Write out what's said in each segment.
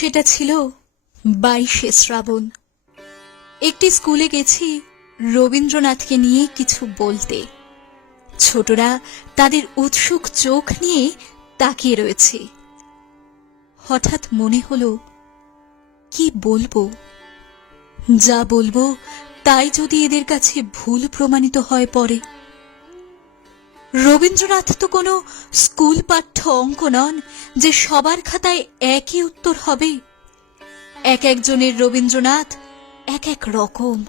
সেটা ছিল বাইশে শ্রাবণ। একটি স্কুলে গেছি রবীন্দ্রনাথকে নিয়ে কিছু বলতে। ছোটরা তাদের উৎসুক চোখ নিয়ে তাকিয়ে রয়েছে। হঠাৎ মনে হলো, কি বলব? যা বলব তাই যদি এদের কাছে ভুল প্রমাণিত হয় পরে। রবীন্দ্রনাথ তো কোনো স্কুল পাঠ্য অঙ্ক নন, যে সবার খাতায় একই উত্তর হবে। এক একজনের রবীন্দ্রনাথ এক এক রকম।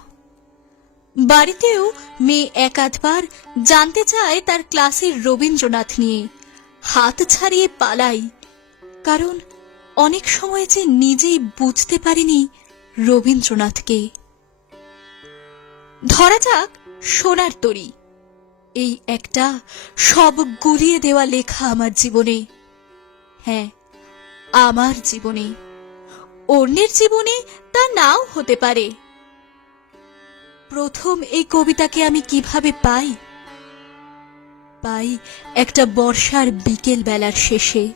বাড়িতেও মেয়ে এক আধবার জানতে চায় তার ক্লাসের রবীন্দ্রনাথ নিয়ে। হাত ছাড়িয়ে পালাই। কারণ অনেক সময় যে নিজেই বুঝতে পারিনি রবীন্দ্রনাথকে। ধরা যাক সোনার তরী। এই একটা সব গুলিয়ে দেওয়া লেখা আমার জীবনে। হ্যাঁ আমার জীবনে। অন্যের জীবনে তা নাও হতে পারে। প্রথম এই কবিতাকে আমি কীভাবে পাই? পাই একটা বর্ষার বিকেল বেলার শেষে।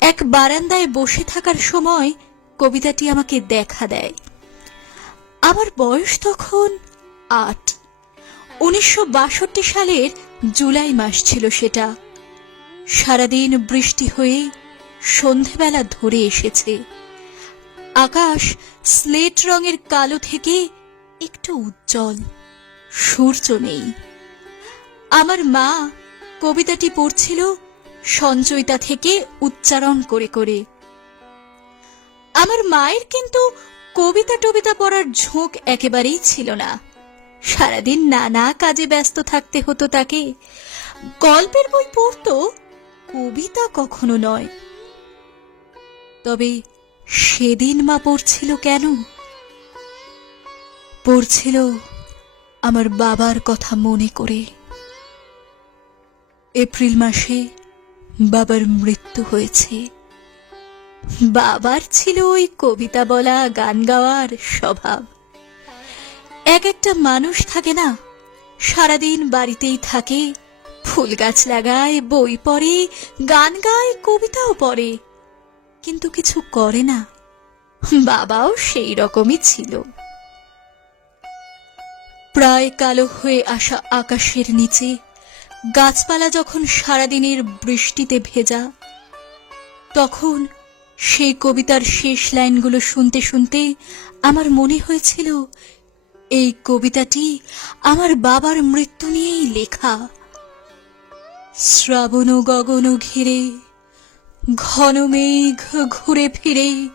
এক বারান্দায় বসে থাকার সময় কবিতাটি আমাকে দেখা দেয়। আমার বয়স তখন আট। উনিশশো বাষট্টি সালের জুলাই মাস ছিল সেটা। সারাদিন বৃষ্টি হয়ে সন্ধেবেলা ধরে এসেছে। আকাশ স্লেট রঙের কালো থেকে একটু উজ্জ্বল। সূর্য নেই। আমার মা কবিতাটি পড়ছিল সঞ্চয়িতা থেকে উচ্চারণ করে করে। আমার মায়ের কিন্তু কবিতা টবিতা পড়ার ঝোঁক একেবারেই ছিল না। সারাদিন নানা কাজে ব্যস্ত থাকতে হতো তাকে। গল্পের বই পড়তো, কবিতা কখনো নয়। তবে সেদিন মা পড়ছিল কেন? পড়ছিল আমার বাবার কথা মনে করে। এপ্রিল মাসে বাবার মৃত্যু হয়েছে। বাবার ছিল ওই কবিতা বলা, গান গাওয়ার স্বভাব। এক একটা মানুষ থাকে না। সারাদিন বাড়িতেই থাকে, ফুল গাছ লাগায়, বই পড়ে, গান গায়, কবিতাও পড়ে। কিন্তু কিছু করে না। বাবাও সেই রকমই ছিল। প্রায় কালো হয়ে আসা আকাশের নিচে, গাছপালা যখন সারাদিনের বৃষ্টিতে ভেজা, তখন সেই কবিতার শেষ লাইনগুলো শুনতে শুনতে আমার মনে হয়েছিল এই কবিতাটি আমার বাবার মৃত্যু নিয়েই লেখা। শ্রাবণ গগন ঘিরে, ঘন মেঘ ঘুরে ফিরে,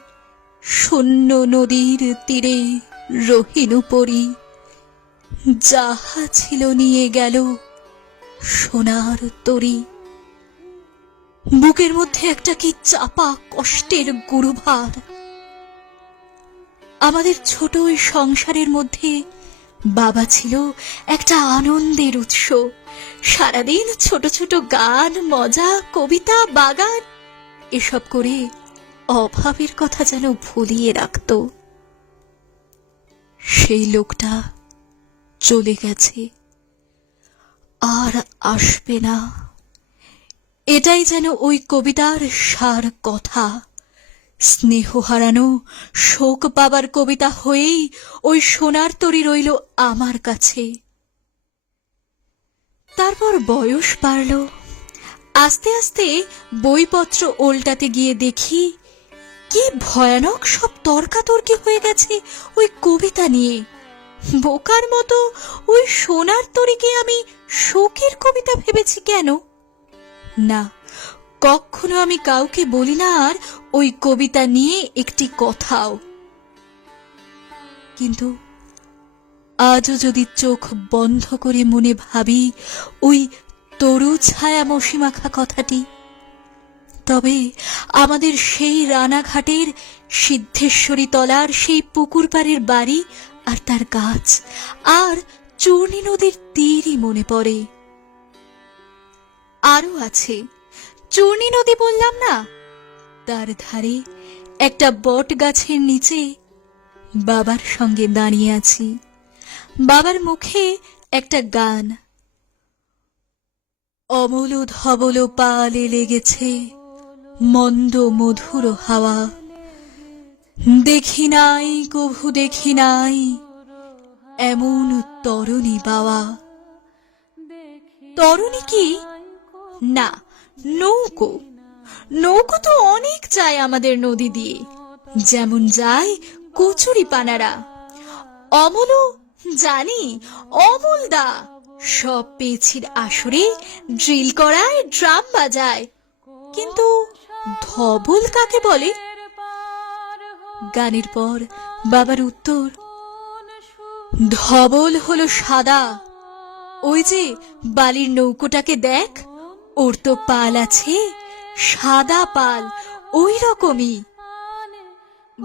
শূন্য নদীর তীরে রহিনু পরি যাহা ছিল নিয়ে গেল সোনার তরি। বুকের মধ্যে একটা কি চাপা কষ্টের গুরুভার। আমাদের ছোট ওই সংসারের মধ্যে বাবা ছিল একটা আনন্দের উৎস। সারাদিন ছোট ছোট গান, মজা, কবিতা, বাগান, এসব করে অভাবের কথা যেন ভুলিয়ে রাখত। সেই লোকটা চলে গেছে। আর আসবে না। এটাই যেন ওই কবিতার সার কথা। স্নেহ হারানো শোক পাবার কবিতা হয়েই ওই সোনার তরি রইল আমার কাছে। তারপর বয়স বাড়ল। আস্তে আস্তে বইপত্র ওল্টাতে গিয়ে দেখি, কি ভয়ানক সব তর্কাতর্কি হয়ে গেছে ওই কবিতা নিয়ে। বোকার মতো ওই সোনার তরিকে আমি শোকের কবিতা ভেবেছি কেন? না, কখনো আমি কাউকে বলি না আর ওই কবিতা নিয়ে একটি কথাও। কিন্তু আজও যদি চোখ বন্ধ করে মনে ভাবি ওই তরু ছায়া মসিমাখা কথাটি, তবে আমাদের সেই রানাঘাটের সিদ্ধেশ্বরী তলার সেই পুকুর পাড়ের বাড়ি আর তার গাছ আর চূর্ণী নদীর তীরই মনে পড়ে। আরও আছে, চূর্ণী নদী বললাম না? তার ধারে একটা বট গাছের নিচে বাবার সঙ্গে দাঁড়িয়ে আছি। বাবার মুখে একটা গান। অমল ধবল পালে লেগেছে মন্দ মধুর হাওয়া। দেখি নাই, কভু দেখি নাই, এমন তরণী বাওয়া। তরণী কি? না, নৌকো। নৌকো তো অনেক যায় আমাদের নদী দিয়ে। যেমন যায় কচুরি পানারা অমলও, জানি, অমল দা। সব পেছির আসরে ড্রিল করায় ড্রাম বাজায়। কিন্তু ধবল কাকে বলে? গানের পর বাবার উত্তর, ধবল হলো সাদা। ওই যে বালির নৌকোটাকে দেখ, ওর তো পাল আছে সাদা পাল ওই রকমই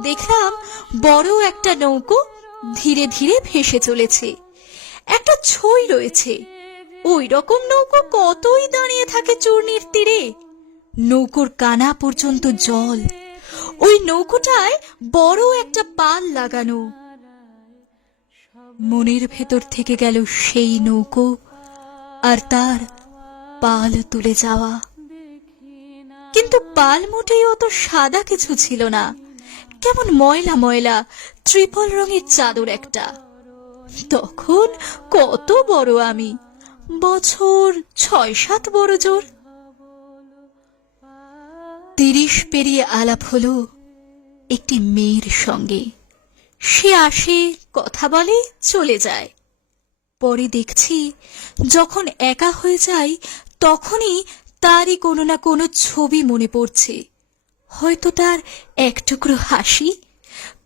দেখলাম বড় একটা নৌকো ধীরে ধীরে ভেসে চলেছে। একটা ছই রয়েছে। ওই রকম নৌকো কতই দাঁড়িয়ে থাকে চূর্ণির তীরে। নৌকোর কানা পর্যন্ত জল। ওই নৌকোটায় বড় একটা পাল লাগানো। মনের ভেতর থেকে গেল সেই নৌকো আর তার পাল তুলে যাওয়া। কিন্তু পাল মোটেই অত সাদা কিছু ছিল না। কেমন ময়লা ময়লা ট্রিপল রঙের চাদর একটা। তখন কত বড় আমি, বছর ছয় সাত বড় জোর। তিরিশ পেরিয়ে আলাপ হলো একটি মেয়ের সঙ্গে। সে আসে, কথা বলে, চলে যায়। পরে দেখছি, যখন একা হয়ে যায় তখনই তারই কোনো না কোনো ছবি মনে পড়ছে। হয়তো তার এক টুকরো হাসি,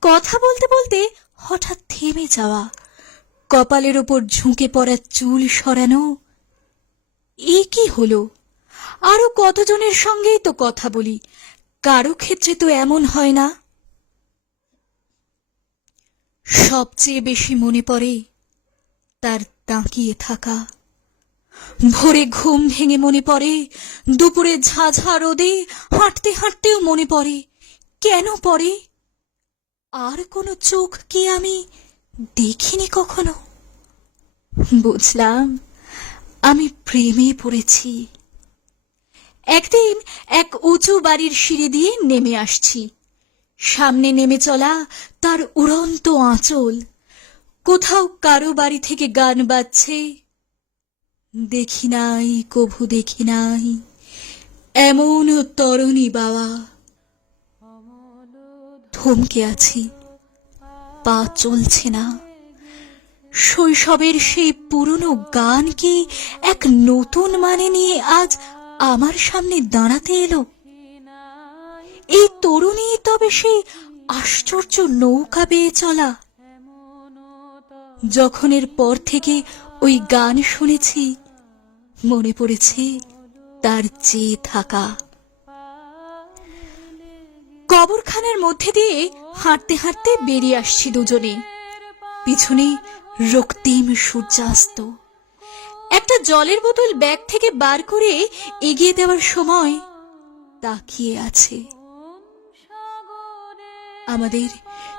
কথা বলতে বলতে হঠাৎ থেমে যাওয়া, কপালের ওপর ঝুঁকে পড়া চুল সরানো। এ কি হলো? আরও কতজনের সঙ্গেই তো কথা বলি, কারও ক্ষেত্রে তো এমন হয় না। সবচেয়ে বেশি মনে পড়ে তার তাকিয়ে থাকা। ভোরে ঘুম ভেঙে মনে পড়ে, দুপুরে ঝাঝা রোদে হাঁটতে হাঁটতেও মনে পড়ে। কেন পড়ে? আর কোনো চোখ কি আমি দেখিনি কখনো? বুঝলাম, আমি প্রেমে পড়েছি। একদিন এক উঁচু বাড়ির সিঁড়ি দিয়ে নেমে আসছি। সামনে নেমে চলা তার উড়ন্ত আঁচল। কোথাও কারও বাড়ি থেকে গান বাজছে দেখি নাই, কভু দেখি নাই। এমন তরণী বাবা। থমকে আছি, পা চলছে না। শৈশবের সেই পুরনো গান কি এক নতুন মানে নিয়ে আজ আমার সামনে দাঁড়াতে এলো? এই তরুণী তবে সেই আশ্চর্য নৌকা বেয়ে চলা। যখনের পর থেকে ওই গান শুনেছি মনে পড়েছে তার চেয়ে থাকা। কবরখানার মধ্যে দিয়ে হাঁটতে হাঁটতে বেরিয়ে আসছি দুজনে। পিছনে রক্তিম সূর্যাস্ত। একটা জলের বোতল ব্যাগ থেকে বার করে এগিয়ে দেওয়ার সময় তাকিয়ে আছে। আমাদের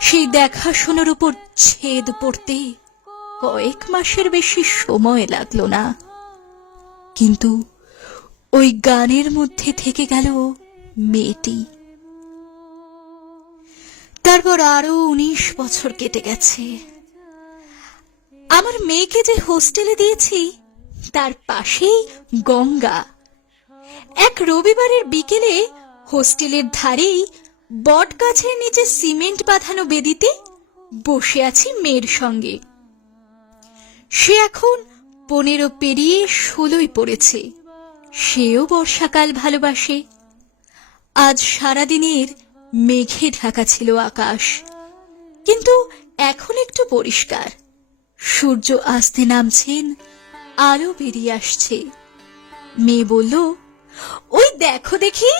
সেই দেখাশোনার উপর ছেদ পড়তে কয়েক মাসের বেশি সময় লাগল না। কিন্তু ওই গানের মধ্যে থেকে গেল মেয়েটি। তারপর আরও উনিশ বছর কেটে গেছে। আমার মেয়েকে যে হোস্টেলে দিয়েছি, তার পাশেই গঙ্গা। এক রবিবারের বিকেলে হোস্টেলের ধারেই বট গাছের নিচে সিমেন্ট বাঁধানো বেদিতে বসে আছি মেয়ের সঙ্গে। সে এখন পনেরো পেরিয়ে ষোলোই পড়েছে। সেও বর্ষাকাল ভালোবাসে। আজ সারাদিনের মেঘে ঢাকা ছিল আকাশ। কিন্তু এখন একটু পরিষ্কার। সূর্য আসতে নামছেন, আলো বেরিয়ে আসছে। মেয়ে বলল, ওই দেখো দেখি,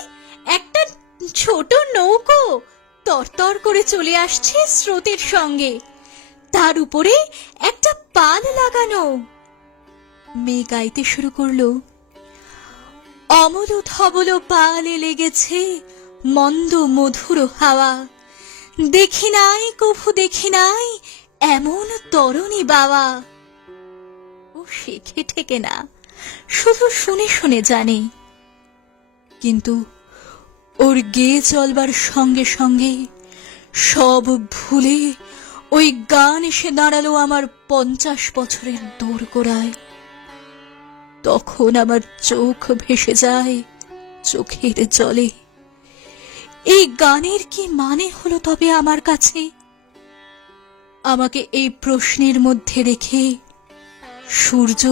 একটা ছোট নৌকো তরতর করে চলে আসছে স্রোতের সঙ্গে। তার উপরে একটা পাল লাগানো। মেয়ে গাইতে শুরু করল। অমল ধবল পালে লেগেছে মন্দ মধুর হাওয়া। দেখি নাই, কভু দেখি নাই, এমন তরণী বাবা। ও শেখে ঠেকে না, শুধু শুনে শুনে জানে। কিন্তু ওর গেয়ে চলবার সঙ্গে সঙ্গে সব ভুলে ওই গান এসে দাঁড়াল আমার পঞ্চাশ বছরের দোরগোড়ায়। তখন আমার চোখ ভেসে যায় চোখের জলে। এই গানের কি মানে হলো তবে আমার কাছে? আমাকে এই প্রশ্নের মধ্যে রেখে সূর্য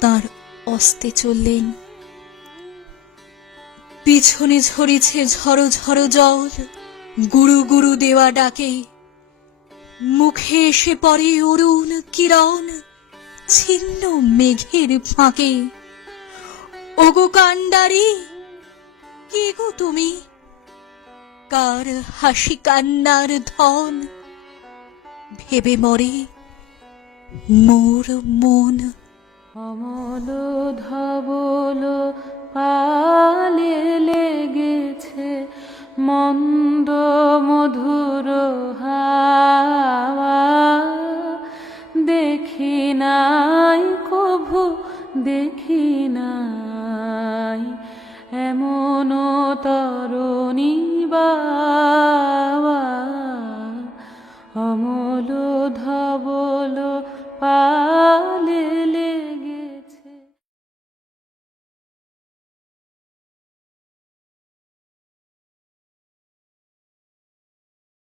তার অস্তে চললেন। পিছনে ঝরেছে ঝড়ো ঝড়ো জল, গুরু গুরু দেওয়া ডাকে। মুখে এসে পড়ে অরুণ কিরণ ছিন্ন মেঘের ফাঁকে। ওগো কান্ডারি, কে গো তুমি? কার হাসি কান্নার ধন? ভেবে মরে মোর মন। অমল ধবল পালে লেগেছে মন্দ মধুর হাওয়া। দেখি নাই কভু দেখি নাই।